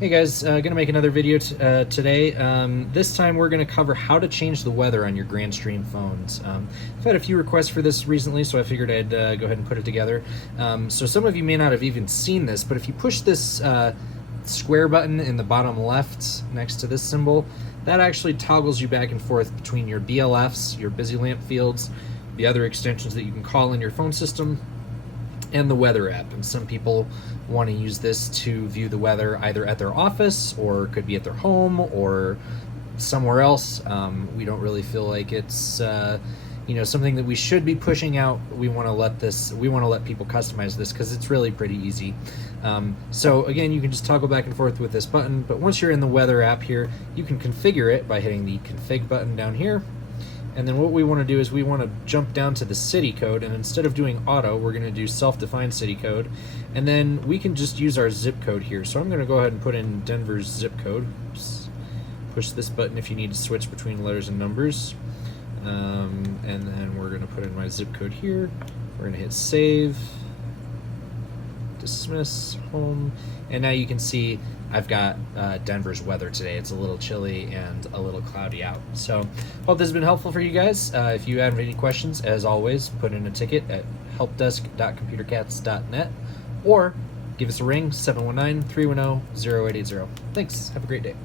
Hey guys, gonna make another video today. This time we're gonna cover how to change the weather on your Grandstream phones. I've had a few requests for this recently, so I figured I'd go ahead and put it together. So some of you may not have even seen this, but if you push this square button in the bottom left next to this symbol, that actually toggles you back and forth between your BLFs, your busy lamp fields, the other extensions that you can call in your phone system, and the weather app. And some people want to use this to view the weather either at their office or could be at their home or somewhere else. We don't really feel like it's something that we should be pushing out. We want to let people customize this because it's really pretty easy. So again, you can just toggle back and forth with this button, but once you're in the weather app here, you can configure it by hitting the config button down here. And then what we want to do is we want to jump down to the city code, and instead of doing auto, we're going to do self-defined city code, and then we can just use our zip code here. So I'm going to go ahead and put in Denver's zip code. Oops. Push this button if you need to switch between letters and numbers, and then we're going to put in my zip code here. We're going to hit save, dismiss, home, and now you can see I've got Denver's weather today. It's a little chilly and a little cloudy out. So hope this has been helpful for you guys. If you have any questions, as always, put in a ticket at helpdesk.computercats.net or give us a ring, 719-310-0880. Thanks. Have a great day.